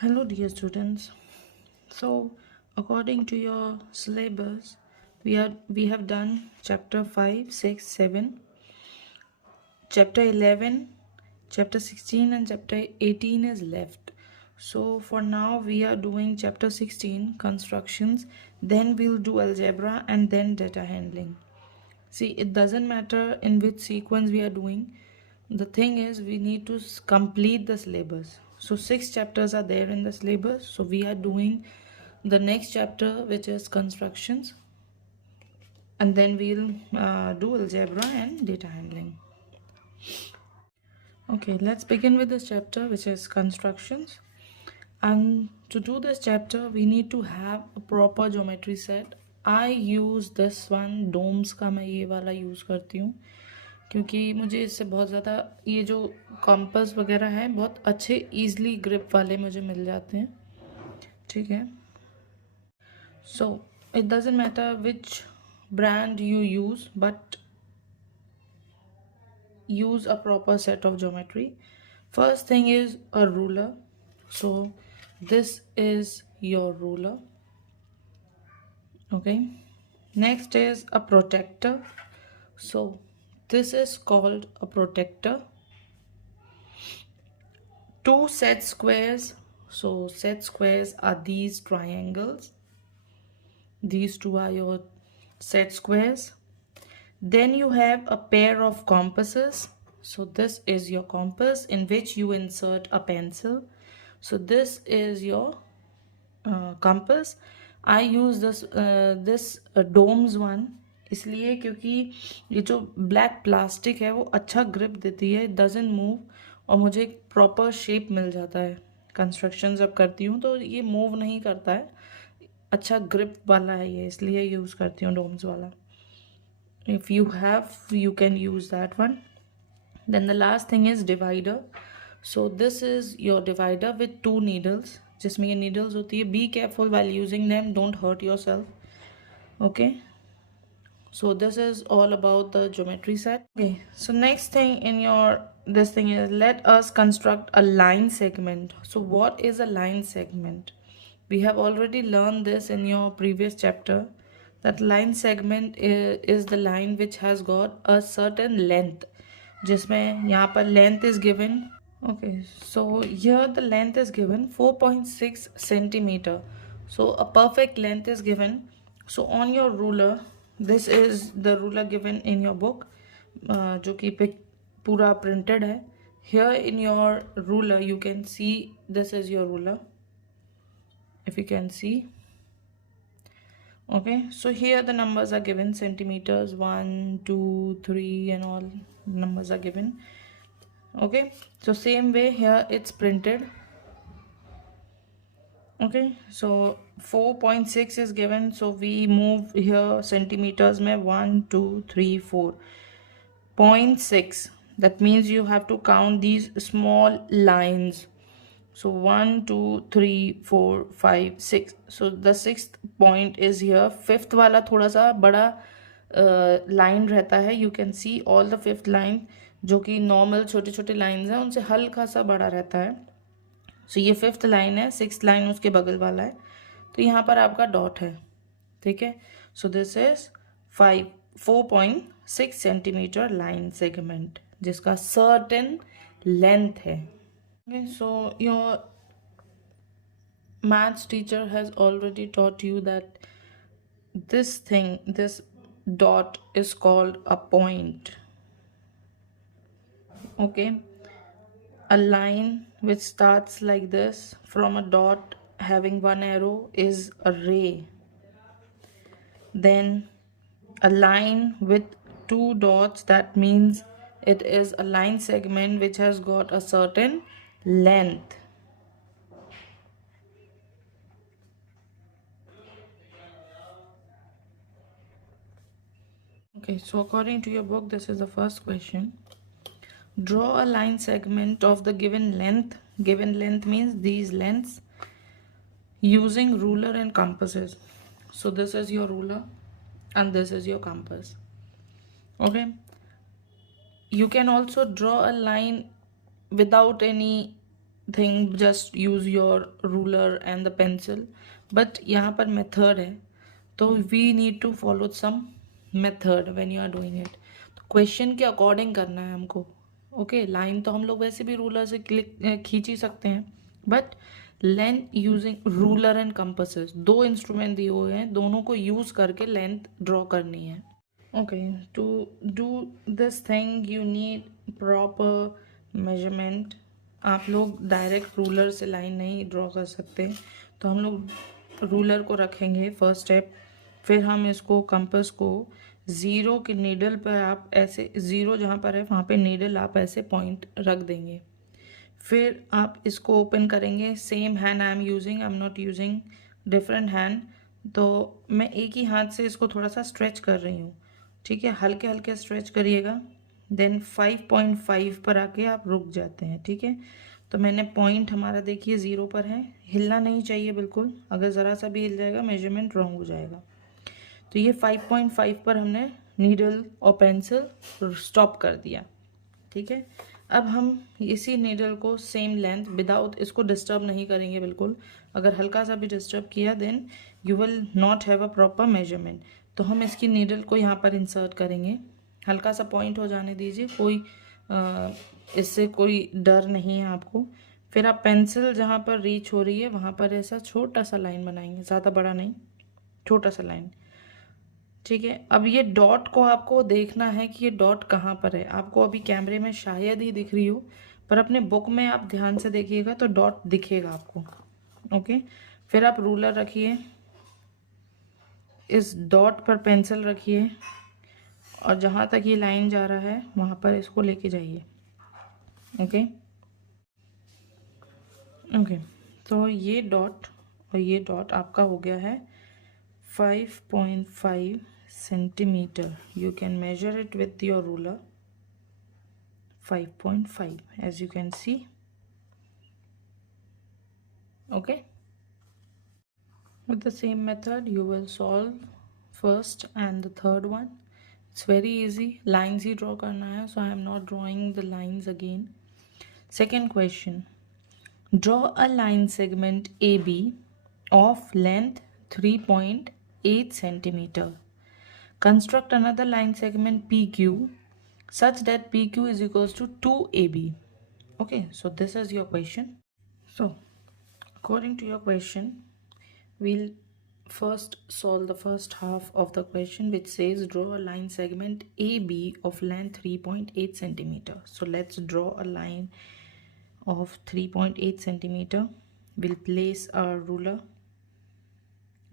Hello, dear students. So, according to your syllabus, we have done chapter 5, 6, 7, chapter 11, chapter 16, and chapter 18 is left. So, for now, we are doing chapter 16, constructions, then we'll do algebra, and then data handling. See, it doesn't matter in which sequence we are doing. The thing is, we need to complete the syllabus. So, 6 chapters are there in the syllabus. So, we are doing the next chapter, which is constructions, and then we'll do algebra and data handling. Okay, let's begin with this chapter, which is constructions. And to do this chapter, we need to have a proper geometry set. I use this one, domes का मैं ये वाला use करती हूँ क्योंकि मुझे इससे बहुत ज़्यादा ये जो कॉम्पस वगैरह है बहुत अच्छे ईजली ग्रिप वाले मुझे मिल जाते हैं. ठीक है. So it doesn't matter which brand you use, but use a proper set of geometry. First thing is a ruler. So this is your ruler. Okay. Next is a protractor. So this is called a protractor. Two set squares. So set squares are these triangles. These two are your set squares. Then you have a pair of compasses. So this is your compass in which you insert a pencil. So this is your compass. I use this domes one इसलिए क्योंकि ये जो black plastic है वो अच्छा grip देती है, doesn't move, और मुझे एक प्रॉपर शेप मिल जाता है. कंस्ट्रक्शन जब करती हूँ तो ये मूव नहीं करता है, अच्छा ग्रिप वाला है ये, इसलिए यूज़ करती हूँ डोम्स वाला. If you have, you can use that one. Then the last thing is divider. So this is your divider with two needles, जिसमें ये needles होती है. Be careful while using them, don't hurt yourself. Okay. So this is all about the geometry set. Okay, so next thing in your this thing is, let us construct a line segment. So what is a line segment? We have already learned this in your previous chapter, that line segment is the line which has got a certain length, जिसमें यहाँ पर length is given. Okay, so here the length is given 4.6 centimeter. So a perfect length is given. So on your ruler, this is the ruler given in your book, जो कि पूरा printed है. Here in your ruler you can see this is your ruler, if you can see. Okay, so here the numbers are given, centimeters 1 2 3 and all numbers are given. Okay, so same way here it's printed. Okay, so 4.6 is given, so we move here centimeters mein 1 2 3 4 0.6. That means you have to count these small lines. So 1 2 3 4 5 6. So the sixth point is here. Fifth वाला थोड़ा सा बड़ा line रहता है. You can see all the fifth line, जो कि normal छोटे छोटे लाइन्स हैं उनसे हल्का सा बड़ा रहता है. सो ये फिफ्थ लाइन है, सिक्स लाइन उसके बगल वाला है, तो यहाँ पर आपका डॉट है. ठीक है. So this is 4.6 centimetre line segment, जिसका सर्टेन लेंथ है. So your maths teacher has already taught you that this thing, this dot is called a point. Okay, a line which starts like this from a dot having one arrow is a ray. Then a line with two dots, that means it is a line segment which has got a certain length. Okay, so according to your book, this is the first question. Draw a line segment of the given length. Given length means these lengths, using ruler and compasses. So this is your ruler and this is your compass. Okay, you can also draw a line without any thing just use your ruler and the pencil, but यहाँ पर method है, तो we need to follow some method when you are doing it. तो question के according करना है हमको। Okay, line तो हम लोग वैसे भी रूलर से खींच ही सकते हैं, but length using ruler and compasses, दो इंस्ट्रूमेंट दिए हुए हैं, दोनों को यूज करके लेंथ ड्रॉ करनी है। Okay, to do this thing you need proper measurement. आप लोग डायरेक्ट रूलर से लाइन नहीं ड्रॉ कर सकते, तो हम लोग रूलर को रखेंगे फर्स्ट स्टेप, फिर हम इसको कंपास को ज़ीरो के नीडल पर आप ऐसे, ज़ीरो जहाँ पर है वहाँ पे नीडल आप ऐसे पॉइंट रख देंगे। फिर आप इसको ओपन करेंगे, same hand I am using, I am not using different hand, तो मैं एक ही हाथ से इसको थोड़ा सा स्ट्रेच कर रही हूँ, ठीक है, हल्के हल्के स्ट्रेच करिएगा। देन 5.5 पर आके आप रुक जाते हैं, ठीक है। तो मैंने पॉइंट हमारा देखिए ज़ीरो पर है, हिलना नहीं चाहिए बिल्कुल, अगर ज़रा सा भी हिल जाएगा मेजरमेंट रॉन्ग हो जाएगा। तो ये 5.5 पर हमने नीडल और पेंसिल स्टॉप कर दिया, ठीक है। अब हम इसी नीडल को सेम लेंथ विदाउट, इसको डिस्टर्ब नहीं करेंगे बिल्कुल, अगर हल्का सा भी डिस्टर्ब किया then you will not have a proper measurement. तो हम इसकी नीडल को यहाँ पर इंसर्ट करेंगे, हल्का सा पॉइंट हो जाने दीजिए, कोई इससे कोई डर नहीं है आपको। फिर आप पेंसिल जहाँ पर रीच हो रही है वहाँ पर ऐसा छोटा सा लाइन बनाएंगे, ज़्यादा बड़ा नहीं, छोटा सा लाइन, ठीक है। अब ये डॉट को आपको देखना है कि ये डॉट कहाँ पर है, आपको अभी कैमरे में शायद ही दिख रही हो, पर अपने बुक में आप ध्यान से देखिएगा तो डॉट दिखेगा आपको। ओके, फिर आप रूलर रखिए, इस डॉट पर पेंसिल रखिए, और जहाँ तक ये लाइन जा रहा है वहाँ पर इसको लेके जाइए। ओके ओके, तो ये डॉट और ये डॉट आपका हो गया है 5.5 centimeter. You can measure it with your ruler. 5.5, as you can see. Okay, with the same method you will solve first and the third one. It's very easy, lines he draw करना है, so I am not drawing the lines again. Second question, draw a line segment AB of length 3.8 centimeter. Construct another line segment PQ such that PQ is equals to 2AB. Okay, so this is your question. So according to your question, we'll first solve the first half of the question, which says draw a line segment AB of length 3.8 centimeter. So let's draw a line of 3.8 centimeter. We'll place our ruler,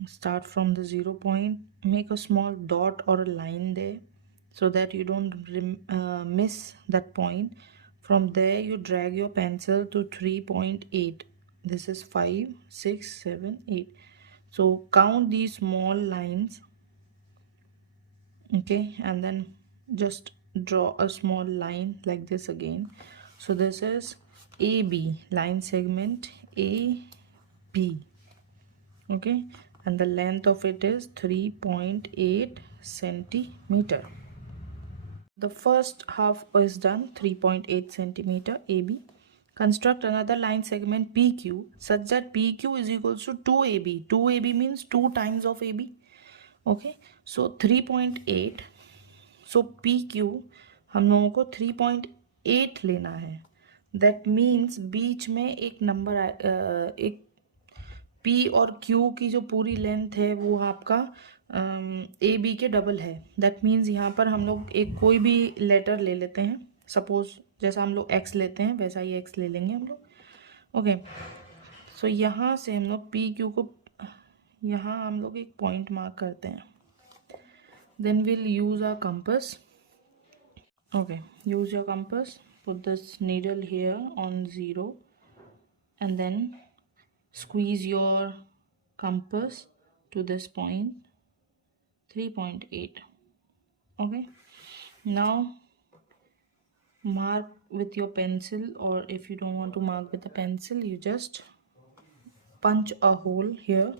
start from the 0 point, make a small dot or a line there so that you don't miss that point. From there you drag your pencil to 3.8. This is 5, 6, 7, 8. So count these small lines, okay, and then just draw a small line like this again. So this is AB, line segment AB, okay, and the length of it is 3.8 centimeter. The first half is done, 3.8 centimeter AB. Construct another line segment PQ such that PQ is equals to 2AB. 2AB means 2 times of AB. Okay, so 3.8, so PQ हम लोगों को 3.8 लेना है। That means बीच में एक number, एक P और Q की जो पूरी लेंथ है वो आपका ए बी के डबल है। दैट मीन्स यहाँ पर हम लोग एक कोई भी लेटर ले लेते हैं, सपोज जैसा हम लोग एक्स लेते हैं वैसा ही एक्स ले लेंगे हम लोग। ओके, सो यहाँ से हम लोग पी क्यू को, यहाँ हम लोग एक पॉइंट मार्क करते हैं। Then will use our compass. Okay, use your compass, put this needle here on 0 and then squeeze your compass to this point, 3.8. Okay, now mark with your pencil, or if you don't want to mark with a pencil, you just punch a hole here.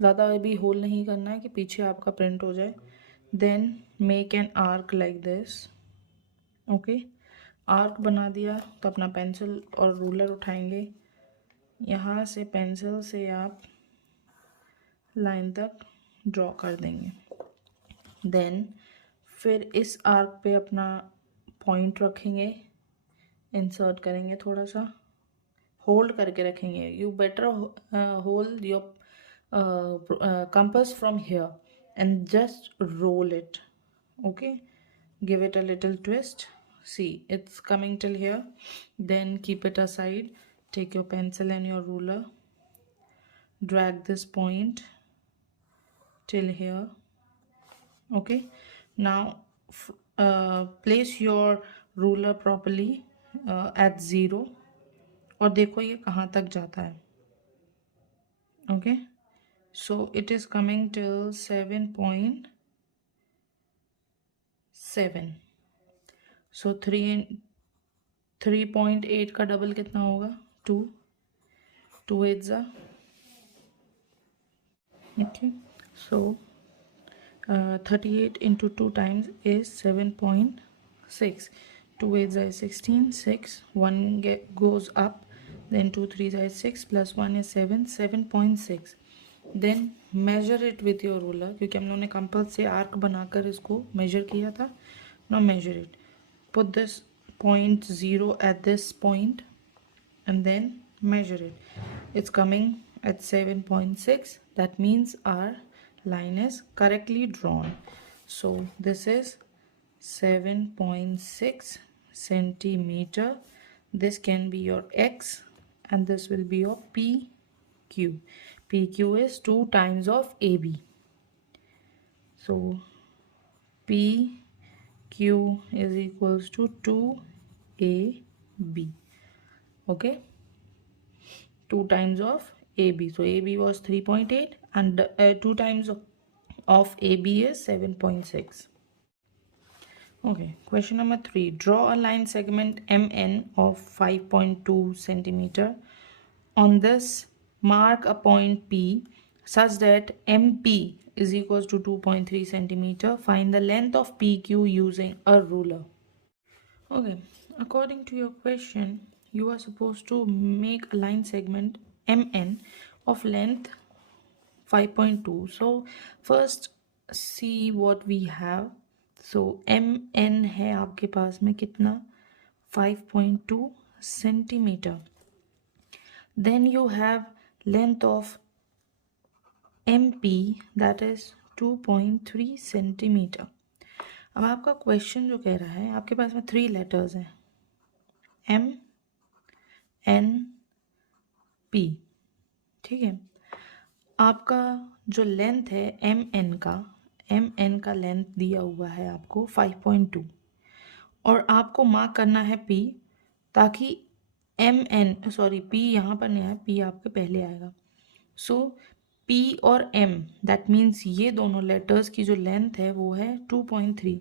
ज़्यादा अभी whole नहीं करना है कि पीछे आपका print हो जाए। Then make an arc like this. Okay, arc बना दिया तो अपना पेंसिल और रूलर उठाएंगे, यहाँ से पेंसिल से आप लाइन तक ड्रॉ कर देंगे। देन फिर इस आर्क पे अपना पॉइंट रखेंगे, इंसर्ट करेंगे, थोड़ा सा होल्ड करके रखेंगे। You better hold your compass from here and just roll it. Okay, give it a little twist. See, it's coming till here. Then keep it aside. Take your pencil and your ruler, drag this point till here. Okay, now place your ruler properly at 0 और देखो ये कहाँ तक जाता है। Okay, so it is coming till 7.7. So 3.8 का double कितना होगा? 2. 2 8 जा। Okay, so 38 into 2 times is 7.6. 2 8 is 16, 6, 1 goes up, then 2 3 is 6, plus 1 is 7, 7.6. Then measure it with your ruler, क्योंकि हम लोगों ने कंपास से आर्क बनाकर इसको measure किया था. Now measure it. Put this point 0 at this point and then measure it. It's coming at 7.6. That means our line is correctly drawn. So this is 7.6 centimeter. This can be your X and this will be your PQ. PQ is 2 times of AB. So PQ is equals to 2AB. Okay, 2 times of AB. So AB was 3.8 and 2 times of AB is 7.6. Okay, question number 3. Draw a line segment MN of 5.2 centimeter. On this, mark a point P such that MP is equals to 2.3 centimeter. Find the length of PQ using a ruler. Okay, according to your question, you are supposed to make a line segment MN of length 5.2. So first see what we have. So MN है आपके पास में कितना? 5.2 centimeter. Then you have length of MP, that is 2.3 centimeter. अब आपका question जो कह रहा है, आपके पास में 3 लेटर्स हैं, M N P. ठीक है, आपका जो लेंथ है एम एन का लेंथ दिया हुआ है आपको 5.2 और आपको मार्क करना है P, ताकि P यहाँ पर नहीं आया, P आपके पहले आएगा. सो P और M, दैट मीन्स ये दोनों लेटर्स की जो लेंथ है वो है 2.3.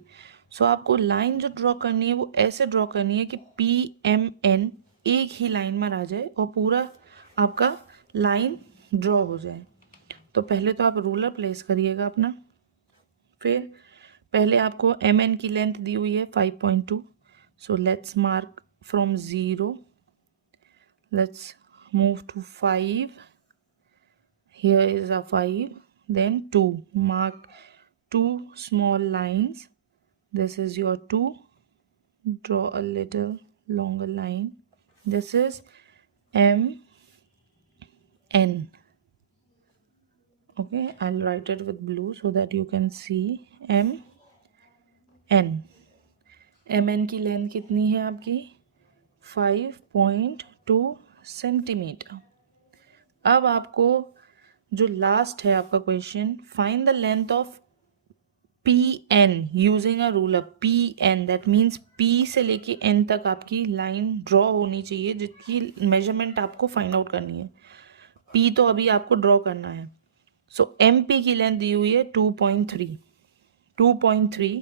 सो आपको लाइन जो ड्रॉ करनी है वो ऐसे ड्रॉ करनी है कि PMN एक ही लाइन में आ जाए और पूरा आपका लाइन ड्रॉ हो जाए. तो पहले तो आप रूलर प्लेस करिएगा अपना. फिर पहले आपको MN की लेंथ दी हुई है 5.2. So let's mark from 0. Let's move to 5. Here is a 5. Then 2. Mark 2 small lines. This is your 2. Draw a little longer line. This is MN. Okay, I'll write it with blue so that you can see MN. MN की length कितनी है आपकी? 5.2 centimetre. अब आपको जो last है आपका question, find the length of PN using a ruler. PN that means P से लेके N तक आपकी लाइन ड्रॉ होनी चाहिए, जिसकी मेजरमेंट आपको फाइंड आउट करनी है. P तो अभी आपको ड्रॉ करना है. सो MP की लेंथ दी हुई है 2.3. 2.3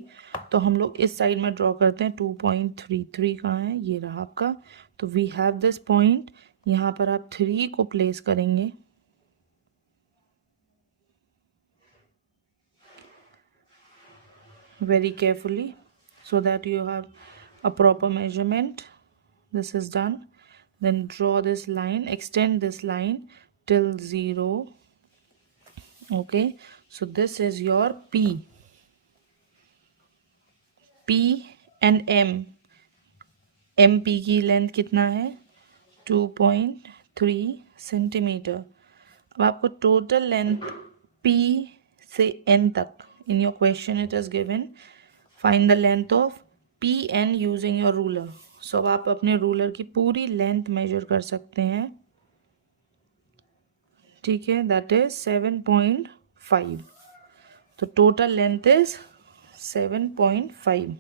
तो हम लोग इस साइड में ड्रॉ करते हैं. 2.33 कहाँ है? ये रहा आपका. तो वी हैव दिस पॉइंट. यहाँ पर आप 3 को प्लेस करेंगे. Very carefully so that you have a proper measurement. This is done. then draw this line, extend this line till 0. Okay, so this is your P and MP की length कितना है 2.3 centimetre. अब आपको total length P से N तक, in your question it is given find the length of PN using your ruler. So अब आप अपने रूलर की पूरी लेंथ मेजर कर सकते हैं. ठीक है, दैट इज 7.5. तो total length is 7.5.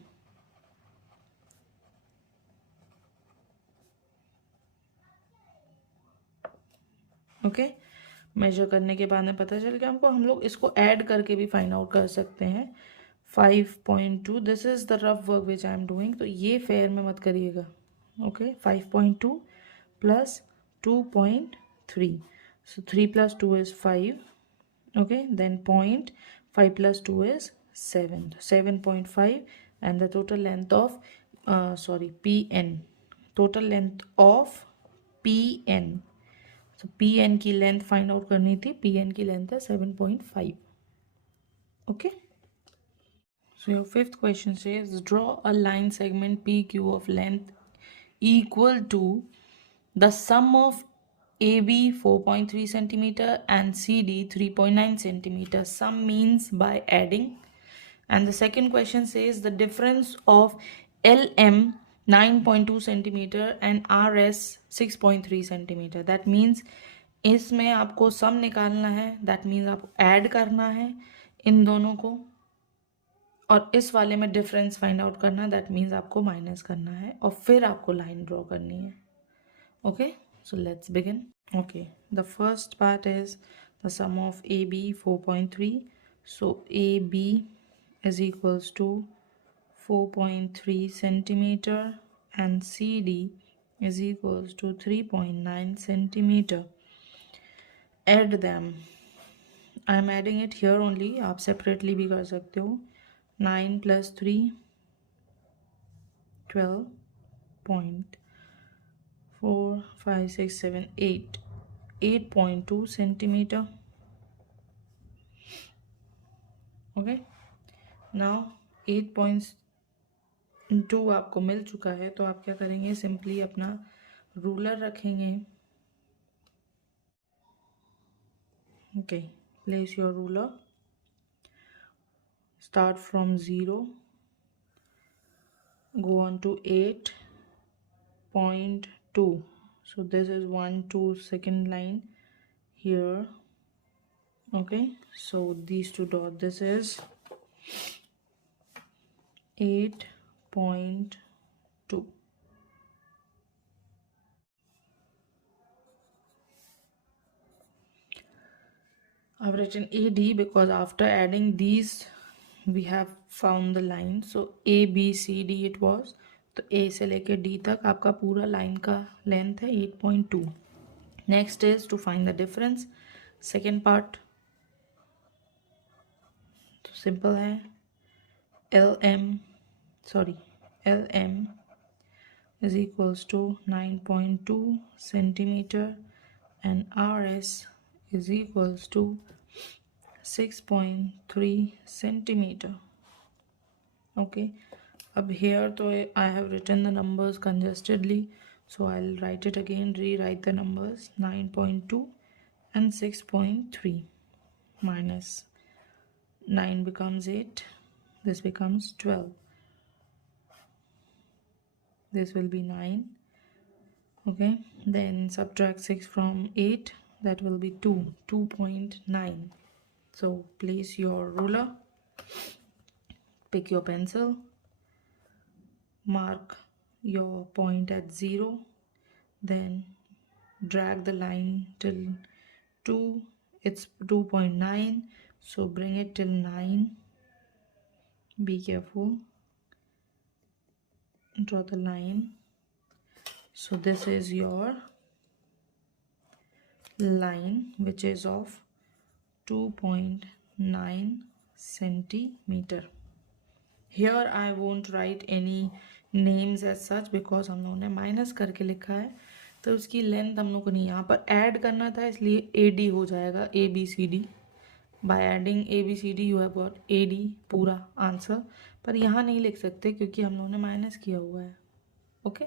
Okay, measure करने के बाद में पता चल गया हमको. हम लोग इसको ऐड करके भी फाइंड आउट कर सकते हैं. 5.2, this is the rough work which I am doing. तो ये फेयर में मत करिएगा. Okay, 5.2 plus 2.3. So 3 plus 2 is 5. Okay, then 0.5 plus 2 is 7. 7.5. And the total length of PN, total length of PN. So PN की length find out करनी थी. PN की length है 7.5. Okay, so your fifth question says draw a line segment PQ of length equal to the sum of AB 4.3 centimeter and CD 3.9 centimeter. Sum means by adding. And the second question says the difference of LM 9.2 centimeter and RS 6.3 centimeter. That means इसमें आपको सम निकालना है. That means आपको add करना है इन दोनों को, और इस वाले में डिफरेंस फाइंड आउट करना है. दैट मीन्स आपको माइनस करना है और फिर आपको लाइन ड्रॉ करनी है. Okay, so let's begin. Okay, the first part is the sum of AB 4.3. So AB is equals to 4.3 centimeter and CD is equals to 3.9 centimeter. Add them. I am adding it here only. आप separately भी कर सकते हो. 9 plus 3 12. 4, 5, 6, 7, 8. 8.2 centimeter. Okay, now 8.2 आपको मिल चुका है. तो आप क्या करेंगे, सिंपली अपना रूलर रखेंगे. Okay, place your ruler. Start from 0. Go on to 8.2. So this is 1, 2, second line here. Okay, so these two dots, this is 8.2. I've written AD because after adding these we have found the line. So ABCD it was. तो A से लेके D तक आपका पूरा line का length है 8.2. Next is to find the difference. Second part तो simple है. LM is equals to 9.2 centimeter and RS is equals to 6.3 centimeter. Okay, अब here तो I have written the numbers congested,ly so I'll write it again, rewrite the numbers. 9.2 and 6.3 minus 9 becomes 8, this becomes 12, this will be 9. Okay, then subtract 6 from 8, that will be 2.9. So place your ruler, pick your pencil, mark your point at 0, then drag the line till 2, it's 2.9, so bring it till 9. Be careful, draw the line. So this is your line which is of 2.9 centimeter. Here I won't write any names as such because हम लोगों ने minus करके लिखा है. तो उसकी length हम लोग को नहीं यहाँ पर ऐड करना था, इसलिए AD हो जाएगा, ABCD। By adding ABCD you have got AD पूरा आंसर। पर यहाँ नहीं लिख सकते क्योंकि हम लोगों ने माइनस किया हुआ है। ओके।